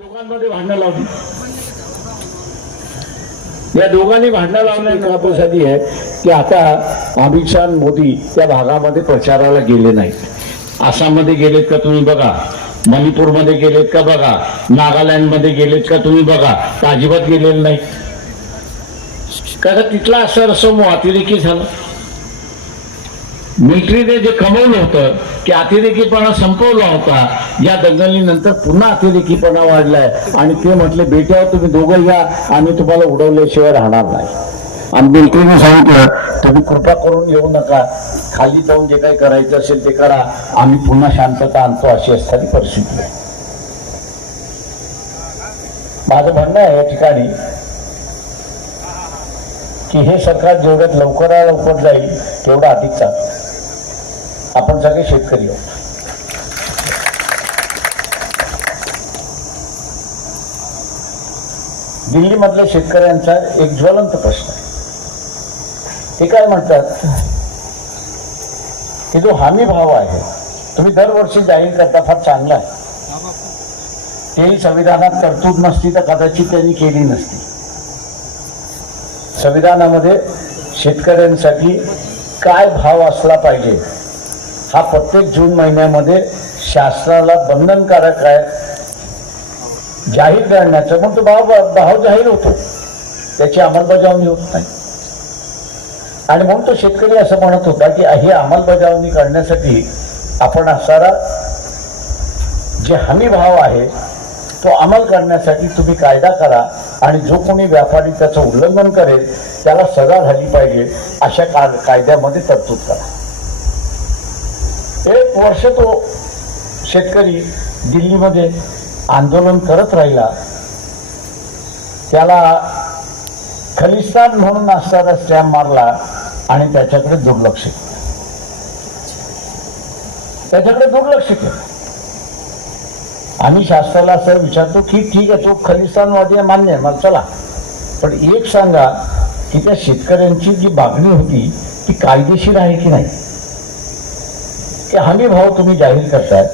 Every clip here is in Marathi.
दोघांमध्ये भांडणं लावली. या दोघांनी भांडणं लावण्याची कापूसाठी आहे की आता अमित शहा मोदी त्या भागामध्ये प्रचाराला गेले नाहीत. आसाममध्ये गेलेत का तुम्ही बघा? मणिपूरमध्ये गेलेत का बघा? नागालँडमध्ये गेलेत का तुम्ही बघा? अजिबात गेलेले नाही कारण तिथला असं समूह अतिरेकी झाला. मिलिटरीने जे कमवलं होतं की अतिरेकीपणा संपवला होता. या दंगलीनंतर पुन्हा अतिरेकीपणा वाढलाय. आणि ते म्हटले बेट्यावर तुम्ही दोघं या आम्ही तुम्हाला उडवल्याशिवाय राहणार नाही. आणि मिलिटरीने सांगितलं तुम्ही कृपा करून येऊ नका. खाली जाऊन जे काही करायचं असेल ते करा. आम्ही पुन्हा शांतता आणतो अशी असणारी परिस्थिती आहे. माझं म्हणणं आहे या ठिकाणी की हे सरकार जेवढ्यात लवकरात लवकर जाईल तेवढं अधिक चांगलं. आपण सगळे शेतकरी आहोत. दिल्लीमधल्या शेतकऱ्यांचा एक ज्वलंत प्रश्न आहे. ते काय म्हणतात? की जो हमी भाव आहे तुम्ही दरवर्षी जाहीर करता फार चांगला आहे. तेही संविधानात तरतूद नसती तर कदाचित त्यांनी केली नसती. संविधानामध्ये शेतकऱ्यांसाठी काय भाव असला पाहिजे हा प्रत्येक जून महिन्यामध्ये शासनाला बंधनकारक आहे. जाहीर करण्याचं. मग तो भाव भाव जाहीर होतो. त्याची अंमलबजावणी होत नाही. आणि म्हणून तो शेतकरी असं म्हणत होता की ही अंमलबजावणी करण्यासाठी आपण असणारा जे हमी भाव आहे तो अंमल करण्यासाठी तुम्ही कायदा करा आणि जो कोणी व्यापारी त्याचं उल्लंघन करेल त्याला सजा झाली पाहिजे अशा का कायद्यामध्ये तरतूद करा. एक वर्ष तो शेतकरी दिल्लीमध्ये आंदोलन करत राहिला. त्याला खलिस्तान म्हणून असणारा स्टॅम्प मारला आणि त्याच्याकडे दुर्लक्ष केलं. त्याच्याकडे दुर्लक्ष केलं. आम्ही शास्त्राला असं विचारतो की ठीक आहे तो खलिस्तानवादी मान्य आहे. मग चला. पण एक सांगा की त्या शेतकऱ्यांची जी मागणी होती ती कायदेशीर आहे की नाही? की हमी भाव तुम्ही जाहीर करताय.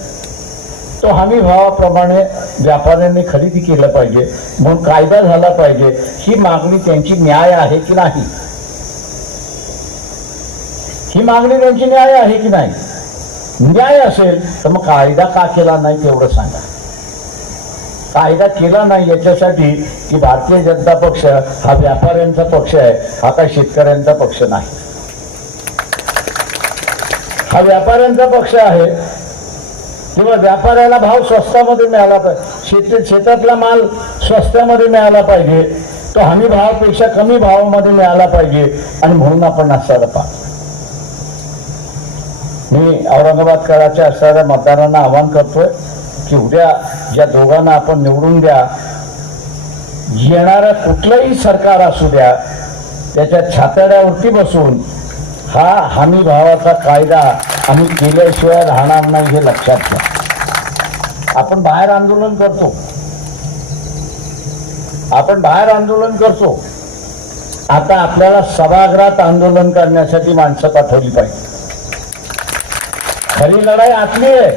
तो हमी भावाप्रमाणे व्यापाऱ्यांनी खरेदी केलं पाहिजे म्हणून कायदा झाला पाहिजे ही मागणी त्यांची न्याय आहे की नाही? ही मागणी त्यांची न्याय आहे की नाही? न्याय असेल तर मग कायदा का केला नाही तेवढं सांगा. कायदा केला नाही याच्यासाठी की भारतीय जनता पक्ष हा व्यापाऱ्यांचा पक्ष आहे हा काय शेतकऱ्यांचा पक्ष नाही. हा व्यापाऱ्यांचा पक्ष आहे. किंवा व्यापाऱ्याला भाव स्वस्तामध्ये मिळाला पाहिजे. शेती शेतातला माल स्वस्तामध्ये मिळाला पाहिजे. तो हमी भावापेक्षा कमी भावामध्ये मिळाला पाहिजे. आणि म्हणून आपण असणारा पाहतो. मी औरंगाबाद काळाच्या असणाऱ्या मतदारांना आवाहन करतोय की उद्या ज्या दोघांना आपण निवडून द्या येणारं कुठलंही सरकार असू द्या त्याच्या छातड्यावरती बसून हा हमी भावाचा कायदा आम्ही केल्याशिवाय राहणार नाही हे लक्षात घ्या. आपण बाहेर आंदोलन करतो. आपण बाहेर आंदोलन करतो. आता आपल्याला सभागृहात आंदोलन करण्यासाठी माणसं पाठवली पाहिजे. खरी लढाई आतली आहे.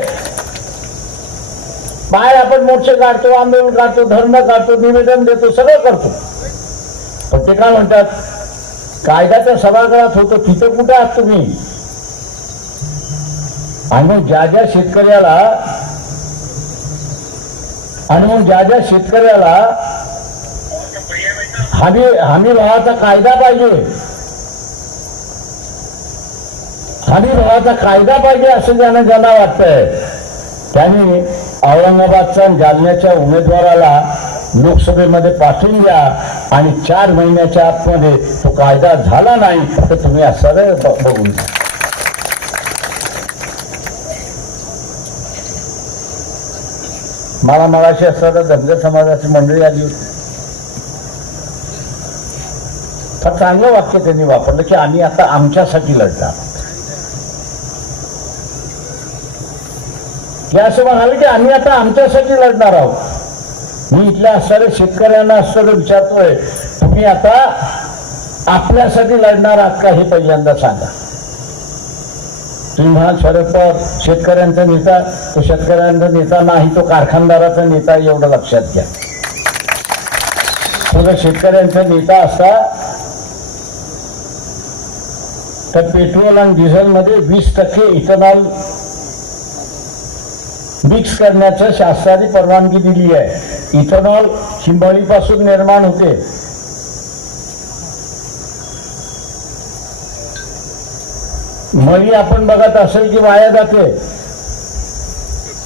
बाहेर आपण मोर्चे काढतो आंदोलन काढतो धरणं काढतो निवेदन देतो सगळं करतो. पण ते काय म्हणतात? कायदा त्या सभागृहात होतो तिथं कुठे आहात तुम्ही? आणि मग ज्या ज्या शेतकऱ्याला आणि मग ज्या ज्या शेतकऱ्याला हमी हमी भावाचा कायदा पाहिजे. हमी भावाचा कायदा पाहिजे असं ज्यांना ज्यांना वाटतंय त्यांनी औरंगाबादच्या जालन्याच्या उमेदवाराला लोकसभेमध्ये पाठवून द्या. आणि चार महिन्याच्या आतमध्ये तो कायदा झाला नाही तर तुम्ही असा बघून घ्या. मला मगाशी असताना धनगर समाजाची मंडळी आली होती. फार चांगलं वाक्य त्यांनी वापरलं की आम्ही आता आमच्यासाठी लढणार. हे असं म्हणाले की आम्ही आता आमच्यासाठी लढणार आहोत. मी इथल्या असणाऱ्या शेतकऱ्यांना असं विचारतोय तुम्ही आता आपल्यासाठी लढणार आहात का हे पहिल्यांदा सांगा. तुम्ही म्हणाल शरद पवार शेतकऱ्यांचा नेता तो शेतकऱ्यांचा नेता नाही तो कारखानदाराचा नेता एवढं लक्षात घ्या. शेतकऱ्यांचा नेता असता तर पेट्रोल आणि डिझेलमध्ये वीस टक्के इथेनॉल मिक्स करण्याचं शासनाने परवानगी दिली आहे. इथेनॉल हिंबळीपासून निर्माण होते. मळी आपण बघत असेल की वाया जाते.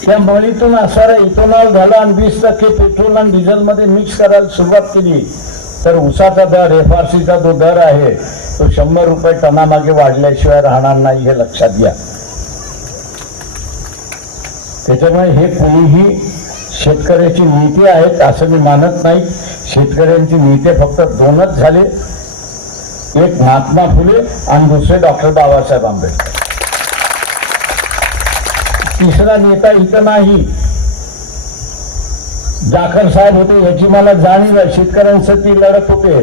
त्या मळीतून असणारं इथेनॉल झाला आणि वीस टक्के पेट्रोल आणि डिझेलमध्ये मिक्स करायला सुरुवात केली. तर उसाचा दर एफ आर सीचा जो दर आहे तो शंभर रुपये टनामागे वाढल्याशिवाय राहणार नाही हे लक्षात घ्या. त्याच्यामुळे हे कोणीही शेतकऱ्याची नीती आहेत असं मी मानत नाही. शेतकऱ्यांची नीती फक्त दोनच झाले. एक महात्मा फुले आणि दुसरे डॉक्टर बाबासाहेब आंबेडकर. तिसरा नेता इथं नाही. जाखर साहेब होते याची मला जाणीव आहे. शेतकऱ्यांसाठी लढत होते.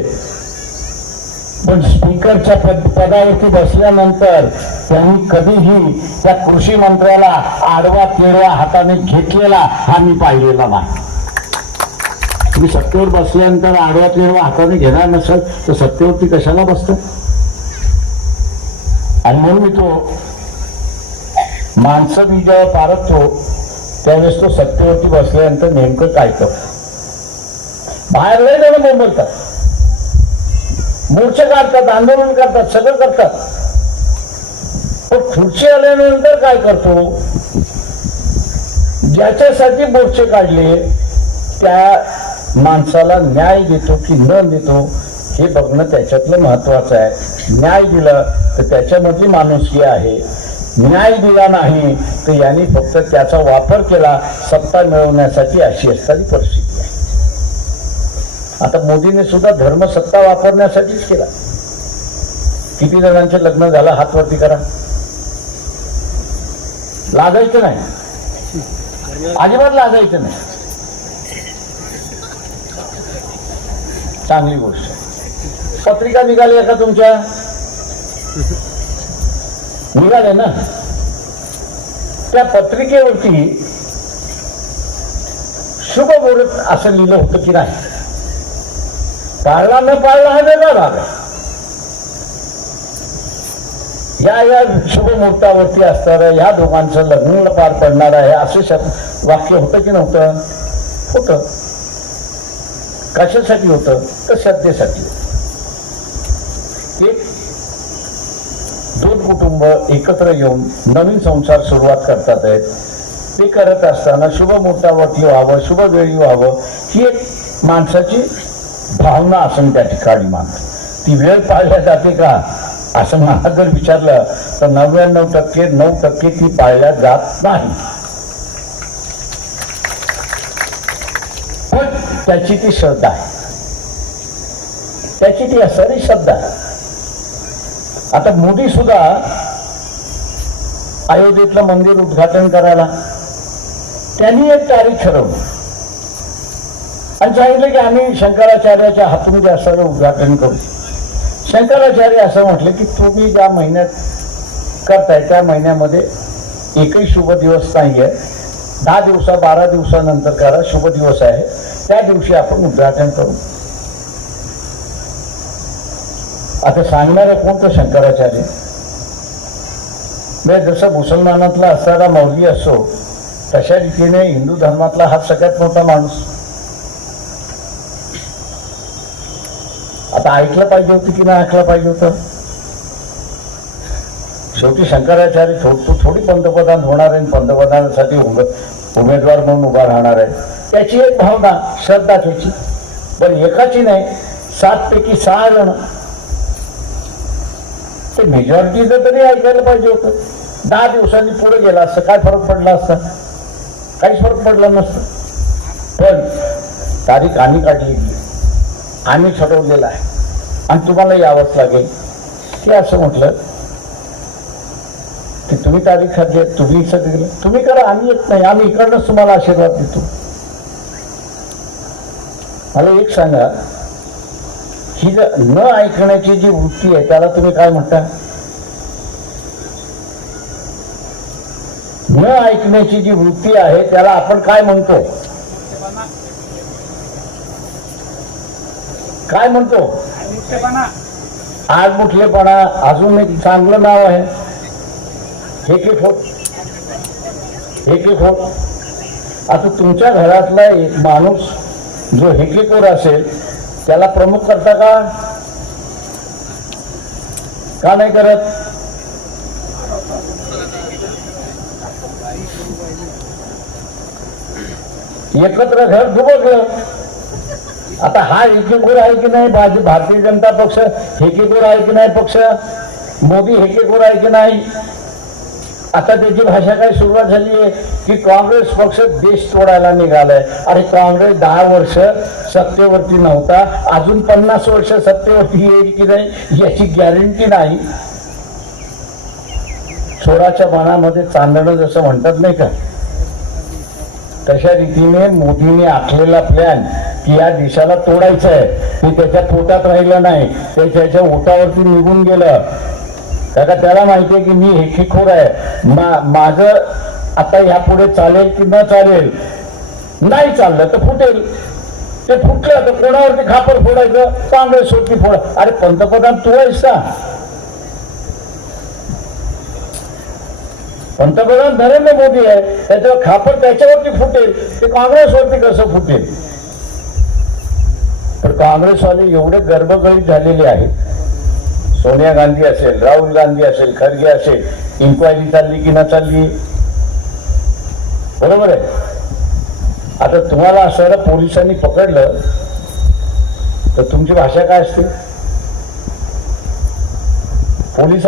पण स्पीकरच्या पद पदावरती बसल्यानंतर त्यांनी कधीही त्या कृषी मंत्र्याला आडवा तिडवा हाताने घेतलेला हा मी पाहिलेला नाही. तुम्ही सत्तेवर बसल्यानंतर आडवा तिडवा हाताने घेणार नसेल तर सत्तेवरती कशाला बसतो? आणि म्हणून मी तो माणसं मी जेव्हा पारखतो त्यावेळेस तो सत्तेवरती बसल्यानंतर नेमकं काय करतो? बाहेर लय जण बोंबलतात. मोर्चे काढतात आंदोलन करतात सगळं करतात. खुर्ची आल्यानंतर काय करतो? ज्याच्यासाठी मोर्चे काढले त्या माणसाला न्याय देतो की न देतो हे बघणं त्याच्यातलं महत्वाचं आहे. न्याय दिला तर त्याच्यामधली माणुसकी आहे. न्याय दिला नाही तर यांनी फक्त त्याचा वापर केला सत्ता मिळवण्यासाठी अशी असणारी परिस्थिती आहे. आता मोदीने सुद्धा धर्म सत्ता वापरण्यासाठीच केला. किती जणांचे लग्न झालं हातवरती करा. लागायचं नाही. अजिबात लागायचं नाही. चांगली गोष्ट. पत्रिका निघाली का तुमच्या? निघाल्या ना? त्या पत्रिकेवरती शुभ बोलत असं लिहिलं होतं की नाही? पाळला न पाळला हा वेगळा भाग आहे. या या शुभ मुहूर्तावरती असणारं ह्या दोघांचं लग्न पार पडणार आहे असं शब्द वाक्य होतं की नव्हतं? होतं. कशासाठी होतं? तर श्रद्धेसाठी एक दोन कुटुंब एकत्र येऊन नवीन संसार सुरुवात करतात आहेत. ते करत असताना शुभ मुहूर्तावरती व्हावं शुभ वेळी व्हावं ही एक माणसाची भावना असून त्या ठिकाणी मानतो ती वेळ पाळल्या जाते का? असं मला जर विचारलं तर नव्याण्णव टक्के नऊ टक्के ती पाळल्या जात नाही. पण त्याची ती श्रद्धा आहे. त्याची ती असणारी श्रद्धा आता मोदी सुद्धा अयोध्येतलं मंदिर उद्घाटन करायला त्यांनी एक तारीख ठरवली. आणि सांगितलं की आम्ही शंकराचार्याच्या हातून जे असं उद्घाटन करू. शंकराचार्य असं म्हटलं की तुम्ही ज्या महिन्यात करताय त्या महिन्यामध्ये एकही शुभ दिवस नाही आहे दहा दिवसा बारा दिवसानंतर करा शुभ दिवस आहे. त्या दिवशी आपण उद्घाटन करू. आता सांगणारं कोणतं शंकराचार्य? म्हणजे जसं मुसलमानातला असणारा मौली असो तशा रीतीने हिंदू धर्मातला हा सगळ्यात मोठा माणूस. आता ऐकलं पाहिजे होतं की नाही ऐकलं पाहिजे होतं? शेवटी शंकराचार्य थो थोडी पंतप्रधान होणार आहे पंतप्रधानासाठी उम उमेदवार म्हणून उभा राहणार आहे. त्याची एक भावना श्रद्धा त्याची. पण एकाची नाही सातपैकी सहा जण. ते मेजॉरिटीचं तरी ऐकायला पाहिजे होतं. दहा दिवसांनी पुढे गेला असतं काय फरक पडला असता? काहीच फरक पडला नसतं. पण तारीख आम्ही काढली आम्ही ठरवलेला आहे. आणि तुम्हाला यावंच लागेल. की असं म्हटलं की तुम्ही तारीख खाल्ली तुम्ही सगळं दिलं तुम्ही करा आम्ही येत नाही. आम्ही इकडनंच तुम्हाला आशीर्वाद देतो. मला एक सांगा ही जर न ऐकण्याची जी वृत्ती आहे त्याला तुम्ही काय म्हणता? न ऐकण्याची जी वृत्ती आहे त्याला आपण काय म्हणतो? काय म्हणतो? आज मुठलेपणा अजून एक चांगलं नाव आहे. हे के फोट हे के फोट आता तुमच्या घरातला एक माणूस जो हेकेकोर असेल त्याला प्रमुख करता का? का नाही करत? एकत्र घर दुबकलं आता हा एकेकोर आहे की नाही? भारतीय जनता पक्ष हेकेकोर आहे की नाही पक्ष? मोदी हेकेकोर आहे की नाही? आता त्याची भाषा काय सुरुवात झाली आहे की काँग्रेस पक्ष देश तोडायला निघालाय. अरे काँग्रेस दहा वर्ष सत्तेवरती नव्हता. अजून पन्नास वर्ष सत्तेवरती येईल की नाही याची गॅरंटी नाही. चोराच्या मनामध्ये चांदणं जसं म्हणतात नाही का? तशा रीतीने मोदीने आखलेला प्लॅन की या देशाला तोडायचं आहे ते त्याच्या पोटात राहिलं नाही. ते त्याच्या ओटावरती निघून गेलं. काका त्याला माहिती आहे की मी हेखीखोर आहे. मा माझं आता यापुढे चालेल की न चालेल? नाही चाललं तर फुटेल. ते फुटलं तर कोणावरती खापर फोडायचं? काँग्रेसवरती फोड. अरे पंतप्रधान तू आहेस का? पंतप्रधान नरेंद्र मोदी आहे. त्याच्यावर खापर त्याच्यावरती फुटेल. ते काँग्रेसवरती कसं फुटेल? तर काँग्रेसवाले एवढे गर्भगळीत झालेले आहेत. सोनिया गांधी असेल राहुल गांधी असेल खरगे असेल इन्क्वायरी चालली की न चालली? बरोबर आहे. आता तुम्हाला असं पोलिसांनी पकडलं तर तुमची भाषा काय असते? पोलिसां